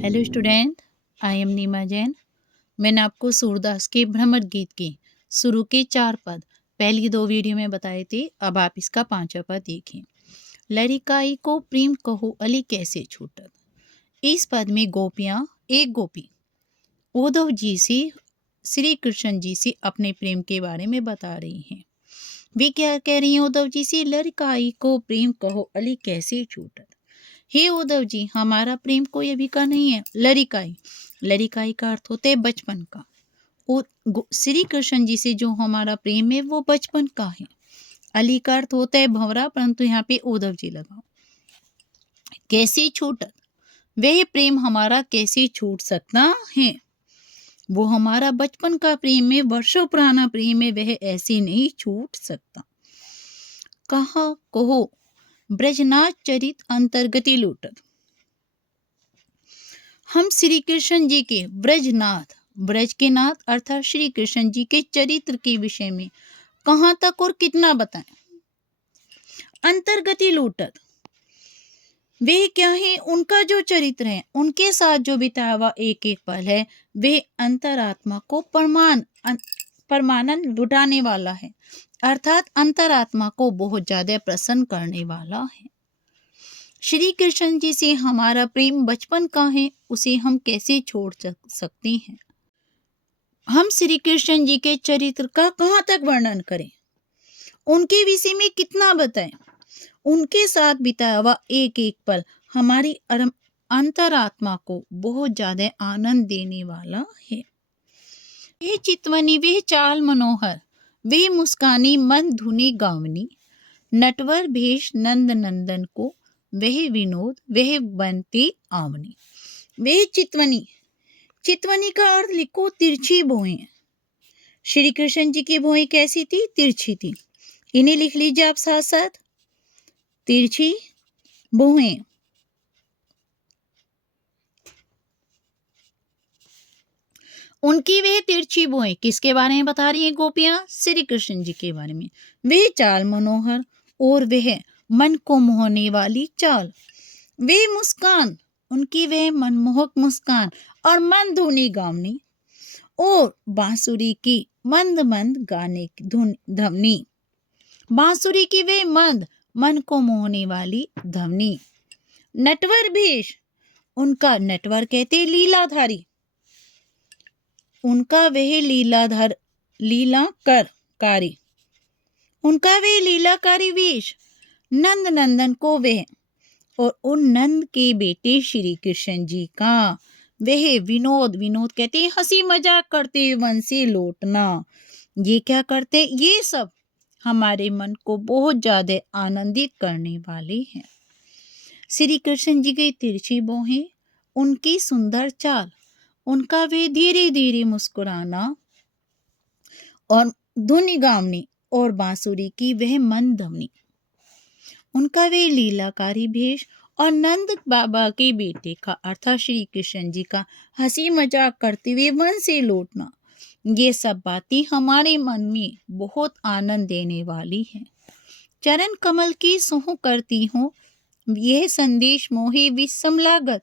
Hello student, I am नीमा जैन। मैंने आपको सूरदास के भ्रमर गीत के शुरू के 4 पद पहली 2 वीडियो में बताए थे। अब आप इसका 5वां पद देखें। लरिकाई को प्रेम कहो अली कैसे छूटत। इस पद में गोपियाँ एक गोपी उद्धव जी से श्री कृष्ण जी से अपने प्रेम के बारे में बता रही हैं। वे क्या कह रही हैं उद्धव जी से? लरिकाई को प्रेम कहो अली कैसे छूटत। हे उद्धव जी, हमारा प्रेम कोई अभी का नहीं है। लरिकाई, लरिकाई का अर्थ होता है बचपन का। और श्री कृष्ण जी से जो हमारा प्रेम है वो बचपन का है। अली का अर्थ होता है भंवरा, परंतु यहाँ पे उद्धव जी लगाओ। कैसे छूटत, वह प्रेम हमारा कैसे छूट सकता है। वो हमारा बचपन का प्रेम है, वर्षों पुराना प्रेम है, वह ऐसे नहीं छूट सकता। कहा कहो ब्रजनाथ चरित अंतर्गति लूटत। हम श्री कृष्ण जी के ब्रजनाथ, ब्रज के नाथ अर्थात श्री कृष्ण जी के चरित्र के विषय में कहाँ तक और कितना बताएं। अंतर्गति लूटत, वे क्या है? उनका जो चरित्र है, उनके साथ जो बिताया हुआ एक एक पल है, वे अंतरात्मा को परमानंद लुटाने वाला है, अर्थात अंतरात्मा को बहुत ज्यादा प्रसन्न करने वाला है। श्री कृष्ण जी से हमारा प्रेम बचपन का है, उसे हम कैसे छोड़ सकते हैं। हम श्री कृष्ण जी के चरित्र का कहाँ तक वर्णन करें, उनके विषय में कितना बताएं। उनके साथ बिताया हुआ एक एक पल हमारी अंतरात्मा को बहुत ज्यादा आनंद देने वाला है। वे चितवनी, वे चाल मनोहर, वे मुस्कानी मन धुनी गावनी, नटवर भेष नंद नंदन को, वह विनोद वह बनती आवनी। वह चितवनी, चितवनी का अर्थ लिखो तिरछी भौहें। श्री कृष्ण जी की भौहें कैसी थी? तिरछी थी। इन्हें लिख लीजिए आप साथ साथ, तिरछी भौहें। उनकी वह तिरछी भौहें किसके बारे में बता रही हैं गोपियां? श्री कृष्ण जी के बारे में। वह चाल मनोहर, और वह मन को मोहने वाली चाल। वे मुस्कान, उनकी वह मनमोहक मुस्कान, और मन धुनी गावनी, और बांसुरी की मंद मंद गाने की ध्वनि। बांसुरी की वे मंद मन को मोहने वाली ध्वनि। नटवर भेष, उनका नटवर कहते लीलाधारी, उनका वह लीलाधर लीलाकारी, उनका वे लीलाकारी वेश। नंद नंदन को वह, और उन नंद के बेटे श्री कृष्ण जी का वह विनोद, विनोद कहते हैं हंसी मजाक करते वन से लौटना। ये क्या करते? ये सब हमारे मन को बहुत ज्यादा आनंदित करने वाले हैं। श्री कृष्ण जी की तिरछी भौहें, उनकी सुंदर चाल, उनका वे धीरे धीरे मुस्कुराना, और धुनी गावनी, और बांसुरी की वह मंद ध्वनि। उनका वे लीलाकारी भेष, और नंद बाबा के बेटे का अर्थात श्री कृष्ण जी का हंसी मजाक करते हुए वन से लौटना। ये सब बातें हमारे मन में बहुत आनंद देने वाली हैं। चरण कमल की सोह करती हूँ, यह संदेश मोहि विषम लागत,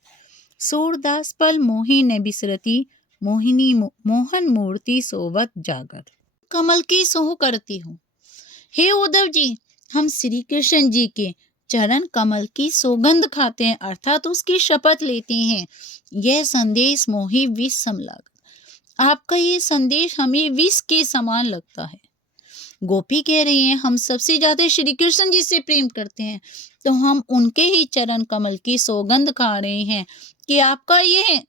सूरदास पल मोहि न बिसरती, मोहिनी मोहन मूर्ति सोवत जागर। कमल की सोह करती हूँ। हे उद्धव जी, हम श्री कृष्ण जी के चरण कमल की सौगंध खाते हैं, अर्थात उसकी शपथ लेते हैं। यह संदेश मोहि विष सम लागत, आपका ये संदेश हमें विष के समान लगता है। गोपी कह रही हैं हम सबसे ज्यादा श्री कृष्ण जी से प्रेम करते हैं, तो हम उनके ही चरण कमल की सौगंध खा रहे हैं कि आपका यह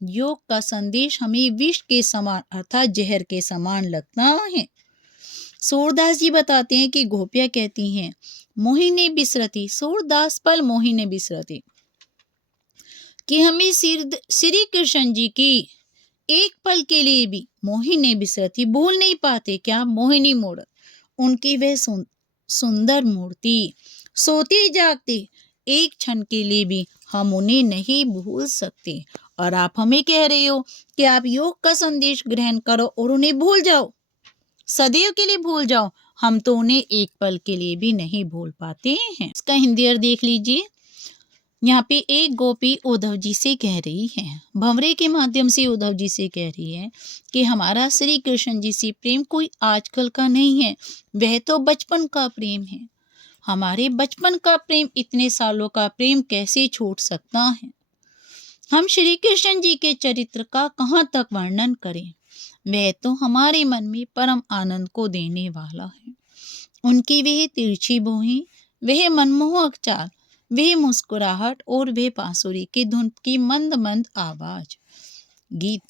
योग का संदेश हमें विष के समान अर्थात जहर के समान लगता है। सूरदास जी बताते हैं कि गोपियां कहती हैं मोहिनी बिसरती, सूरदास पल मोहिनी बिसरती, कि हमें श्री कृष्ण जी की एक पल के लिए भी मोहिनी बिसरती, भूल नहीं पाते। क्या? मोहिनी मूर्त, उनकी वह सुंदर मूर्ति, सोते जागते एक क्षण के लिए भी हम उन्हें नहीं भूल सकते। और आप हमें कह रहे हो कि आप योग का संदेश ग्रहण करो और उन्हें भूल जाओ, सदैव के लिए भूल जाओ। हम तो उन्हें एक पल के लिए भी नहीं भूल पाते हैं। इसका हिंदी अर्थ देख लीजिए। यहाँ पे एक गोपी उद्धव जी से कह रही है, भंवरे के माध्यम से उद्धव जी से कह रही है कि हमारा श्री कृष्ण जी से प्रेम कोई आजकल का नहीं है, वह तो बचपन का प्रेम है। हमारे बचपन का प्रेम, इतने सालों का प्रेम कैसे छूट सकता है। हम श्री कृष्ण जी के चरित्र का कहाँ तक वर्णन करें, वह तो हमारे मन में परम आनंद को देने वाला है। उनकी वह तिरछी भौहें, वह मनमोहक चाल, वह मुस्कुराहट और वह बांसुरी की धुन की मंद मंद आवाज, गीत,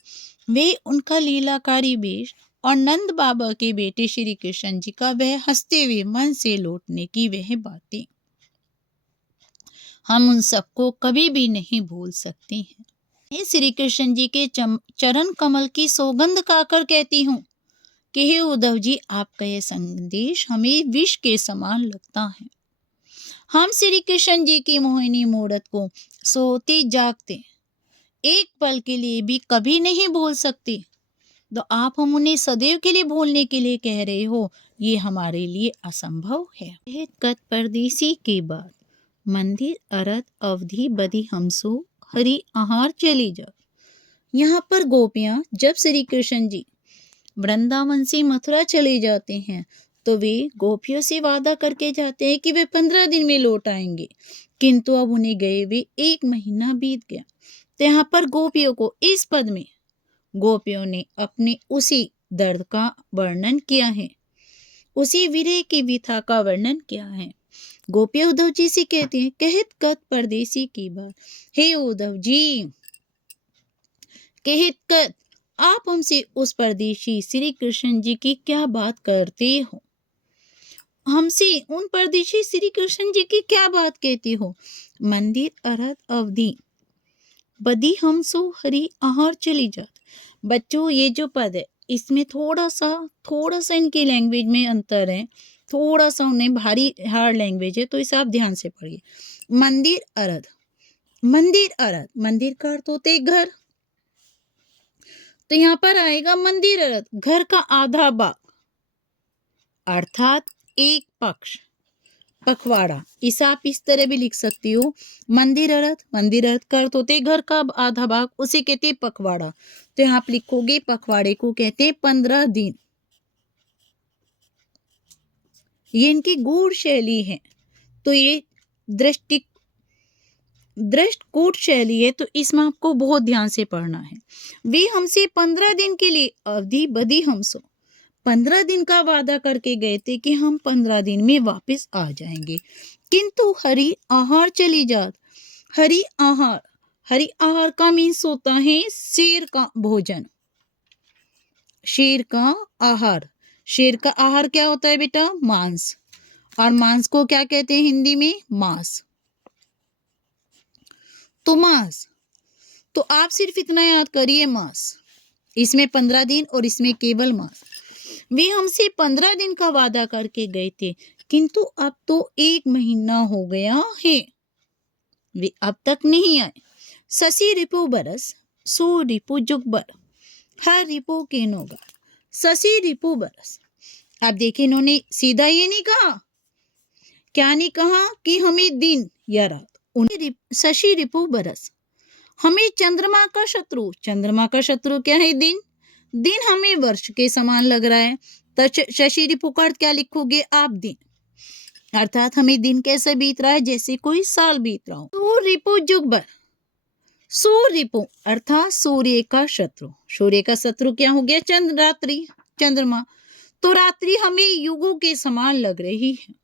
वे उनका लीलाकारी वेश और नंद बाबा के बेटे श्री कृष्ण जी का वह हंसते हुए मन से लौटने की वह बातें, हम उन सबको कभी भी नहीं भूल सकते हैं। मैं श्री कृष्ण जी के चरण कमल की सौगंध खाकर कहती हूँ कि हे उद्धव जी, आपका यह संदेश हमें विष के समान लगता है। हम श्री कृष्ण जी की मोहिनी मूरत को सोते जागते एक पल के लिए भी कभी नहीं भूल सकते, तो आप हम उन्हें सदैव के लिए भूलने के लिए कह रहे हो, ये हमारे लिए असंभव है। कत परदेसी के बाद मंदिर अरत अवधि बदी हमसो हरि आहार चली जा। यहाँ पर गोपियां जब श्री कृष्ण जी वृंदावन से मथुरा चले जाते हैं तो वे गोपियों से वादा करके जाते हैं कि वे 15 दिन में लौट आएंगे, किंतु अब उन्हें गए वे 1 महीना बीत गया। तो यहाँ पर गोपियों को इस पद में गोपियों ने अपने उसी दर्द का वर्णन किया है, उसी विरह की व्यथा का वर्णन किया है। गोपियां उद्धव जी से कहती हैं, कहत कत परदेसी की बात, हे उद्धव जी, कहत कत, आप हमसे उस परदेशी श्री कृष्ण जी की क्या बात करते हो, हमसे उन परदेशी श्री कृष्ण जी की क्या बात कहते हो। मंदिर अरत अवधि बदी हम सो हरि आहार चली जात। बच्चों, ये जो पद है इसमें थोड़ा सा इनकी लैंग्वेज में अंतर है, थोड़ा सा उन्हें भारी हार्ड लैंग्वेज है, तो इसे आप ध्यान से पढ़िए। मंदिर अरत, मंदिर अरत, मंदिर का अर्थ होते है घर, तो यहाँ पर आएगा मंदिर अरत, घर का आधा भाग अर्थात एक पक्ष, पखवाड़ा। इसे आप इस तरह भी लिख सकती हो, मंदिर अर्थ का अर्थ होते घर का आधा भाग, उसे कहते हैं पखवाड़ा। तो यहाँ आप लिखोगे पखवाड़े को कहते हैं 15 दिन। ये इनकी गूढ़ शैली है, तो ये दृष्टकूट शैली है, तो इसमें आपको बहुत ध्यान से पढ़ना है। वे हमसे 15 दिन के लिए अवधि बदी हमसो, 15 दिन का वादा करके गए थे कि हम 15 दिन में वापस आ जाएंगे, किंतु हरि आहार चली जात। हरि आहार का मीन्स होता है शेर का भोजन, शेर का आहार। शेर का आहार क्या होता है बेटा, मांस, और मांस को क्या कहते हैं हिंदी में, मांस। तो मांस, तो आप सिर्फ इतना याद करिए, मांस, इसमें 15 दिन और इसमें केवल मांस। वे हमसे 15 दिन का वादा करके गए थे, किंतु अब तो 1 महीना हो गया है, वे अब तक नहीं आए। शशि रिपु बरस सो रिपु जुगबर, हर रिपु के नोगा, शशि रिपु बरस। अब देखिए, इन्होंने सीधा ये नहीं कहा, क्या नहीं कहा कि हमें दिन या रात, उन्हें शशि रिपु बरस, हमें चंद्रमा का शत्रु, चंद्रमा का शत्रु क्या है, दिन, दिन हमें वर्ष के समान लग रहा है, तो शशि रिपु का अर्थ क्या लिखोगे आप, दिन, अर्थात हमें दिन कैसे बीत रहा है, जैसे कोई साल बीत रहा हो। सूर्य रिपु जुगबर, सूर्य रिपु अर्थात सूर्य का शत्रु, सूर्य का शत्रु क्या हो गया, चंद्र, रात्रि, चंद्रमा, तो रात्रि हमें युगों के समान लग रही है।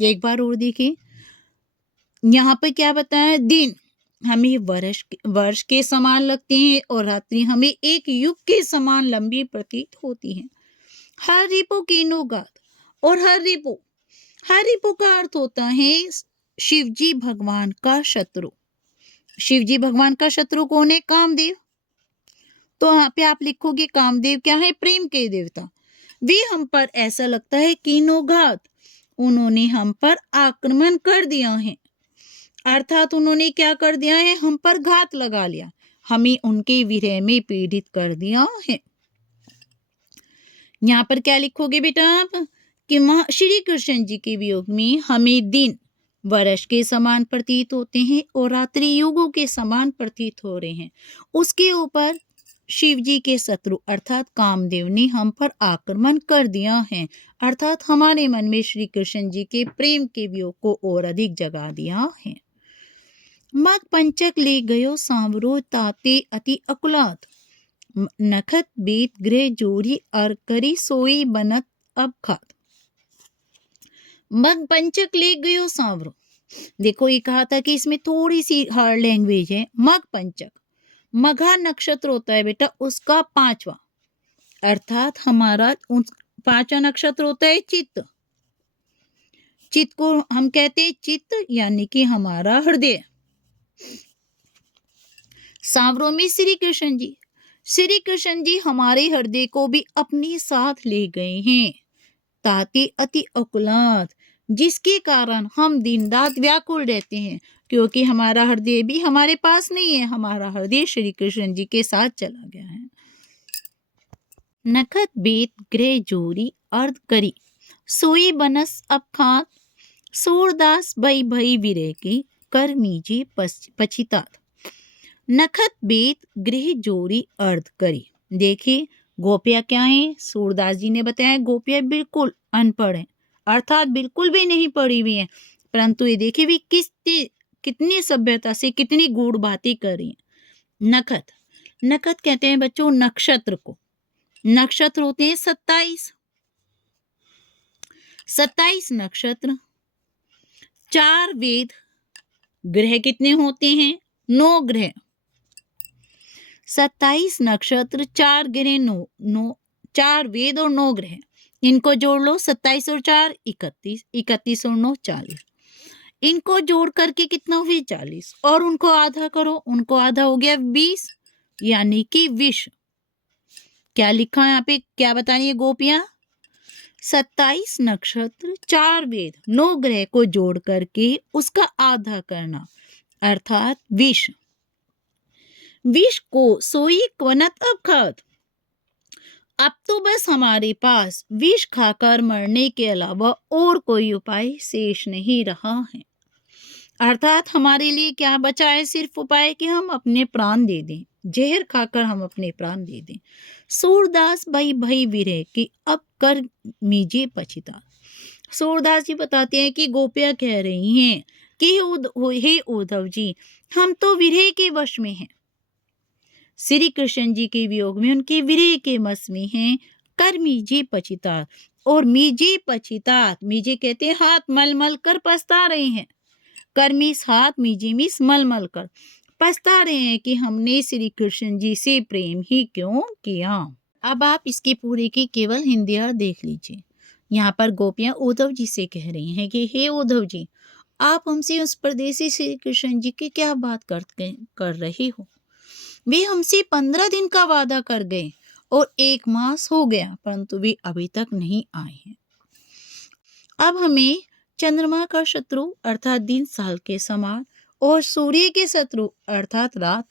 एक बार और देखिए, यहाँ पर क्या बताया, दिन हमें वर्ष के समान लगते हैं और रात्रि हमें एक युग के समान लंबी प्रतीत होती है। हर रिपु की नौगात, और हर रिपु का अर्थ होता है शिवजी भगवान का शत्रु। शिवजी भगवान का शत्रु कौन है, कामदेव, तो यहाँ पे आप लिखोगे कामदेव क्या है, प्रेम के देवता। वे हम पर ऐसा लगता है कीनोघात, उन्होंने हम पर आक्रमण कर दिया है, अर्थात उन्होंने क्या कर दिया है, हम पर घात लगा लिया, हमें उनके विरह में पीड़ित कर दिया है। यहाँ पर क्या लिखोगे बेटा आप, कि श्री कृष्ण जी के वियोग में हमें दिन वर्ष के समान प्रतीत होते हैं और रात्रि युगों के समान प्रतीत हो रहे हैं। उसके ऊपर शिव जी के शत्रु अर्थात कामदेव ने हम पर आक्रमण कर दिया है, अर्थात हमारे मन में श्री कृष्ण जी के प्रेम के वियोग को और अधिक जगा दिया है। मग पंचक ले गयो सांवरो ताते अति अकुलात, नखत बेत गृह जोरी और करी सोई बनत अब खात। मग पंचक ले गयो सांवरो, देखो ये कहा था कि इसमें थोड़ी सी हार्ड लैंग्वेज है। मग पंचक, मघा नक्षत्र होता है बेटा उसका 5वां, अर्थात हमारा 5वां नक्षत्र होता है चित्त। चित्त को हम कहते हैं चित्त यानी कि हमारा हृदय। सांवरों में श्री कृष्ण जी, श्री कृष्ण जी हमारे हृदय को भी अपने साथ ले गए हैं। ताते अति अकुलात, जिसके कारण हम दिन रात व्याकुल रहते हैं, क्योंकि हमारा हृदय भी हमारे पास नहीं है, हमारा हृदय श्री कृष्ण जी के साथ चला गया है। नखत बेत गृह जोरी अर्ध करी, सोई बनस अब खात, सूरदास भई भई विरह की कर मीजे पछितात। नखत बेत गृह जोरी अर्ध करी, देखिए गोपियां क्या है, सूरदास जी ने बताया गोपियां बिल्कुल अनपढ़ है, अर्थात बिल्कुल भी नहीं पढ़ी हुई है, परंतु ये देखिए भी कितनी सभ्यता से कितनी गूढ़ बातें कर रही है। नखत, नखत कहते हैं बच्चों नक्षत्र को, नक्षत्र होते हैं 27 नक्षत्र, 4 वेद, ग्रह कितने होते हैं 9 ग्रह, 27 नक्षत्र 4 ग्रह 9 4 वेद और 9 ग्रह, इनको जोड़ लो 27 और 4 31, 31 और 9 40, इनको जोड़ करके कितना हुई 40, और उनको आधा करो, उनको आधा हो गया 20 यानी कि विश्व। क्या लिखा है यहाँ पे, क्या बता रही है गोपियां, 27 नक्षत्र 4 वेद 9 ग्रह को जोड़ करके उसका आधा करना, अर्थात विश्व। विष को सोई क्वनत अब खात, अब तो बस हमारे पास विष खाकर मरने के अलावा और कोई उपाय शेष नहीं रहा है, अर्थात हमारे लिए क्या बचा है, सिर्फ उपाय कि हम अपने प्राण दे दें, जहर खाकर हम अपने प्राण दे दें। सूरदास भई भई विरह की अब कर मीजे पछिता। सूरदास जी बताते हैं कि गोपियां कह रही हैं कि हे उद्धव जी, हम तो विरह के वश में हैं, श्री कृष्ण जी के वियोग में उनके विरह के वश में हैं, कर मीजे पछितात, और मीजे पछितात, मीजे कहते हैं हाथ मल मल कर पछता रहे हैं, कर मीस हाथ, मीजे मीस मल मल कर पछता रहे हैं कि हमने श्री कृष्ण जी से प्रेम ही क्यों किया। अब आप इसके पूरे की केवल हिंदी अर्थ देख लीजिए। यहाँ पर गोपियां उद्धव जी से कह रही हैं कि हे उद्धव जी, आप हमसे उस परदेसी श्री कृष्ण जी की क्या बात कर रहे हो, वे हमसे 15 दिन का वादा कर गए और 1 मास हो गया, परंतु वे अभी तक नहीं आए हैं। अब हमें चंद्रमा का शत्रु अर्थात दिन साल के समान और सूर्य के शत्रु अर्थात रात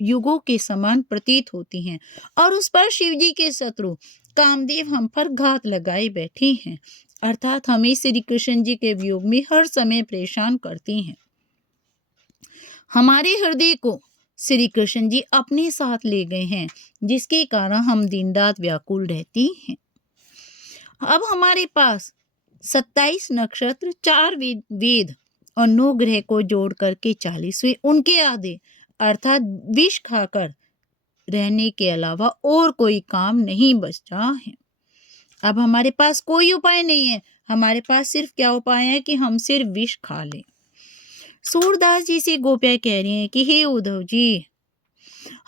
युगों के समान प्रतीत होती हैं, और उस पर शिव जी के शत्रु कामदेव हम पर घात लगाए बैठे हैं, अर्थात हमें श्री कृष्ण जी के वियोग में हर समय परेशान करती हैं। हमारे हृदय को श्री कृष्ण जी अपने साथ ले गए हैं, जिसके कारण हम दिन रात व्याकुल रहती हैं। अब हमारे पास 27 नक्षत्र 4 वेद और 9 ग्रह को जोड़ करके 40 हुए, उनके आधे अर्थात विष खाकर रहने के अलावा और कोई काम नहीं बचा है। अब हमारे पास कोई उपाय नहीं है, हमारे पास सिर्फ क्या उपाय है कि हम सिर्फ विष खा लें। सूरदास जी से गोपियां कह रही हैं कि हे उद्धव जी,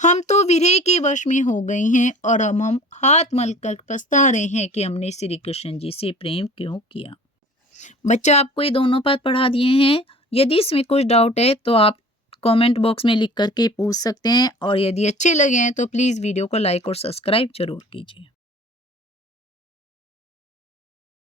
हम तो विरह के वश में हो गई हैं और अब हम हाथ मलकर पछता रहे हैं कि हमने श्री कृष्ण जी से प्रेम क्यों किया। बच्चा आपको ये दोनों पाठ पढ़ा दिए हैं, यदि इसमें कुछ डाउट है तो आप कमेंट बॉक्स में लिख करके पूछ सकते हैं, और यदि अच्छे लगे हैं तो प्लीज़ वीडियो को लाइक और सब्सक्राइब जरूर कीजिए।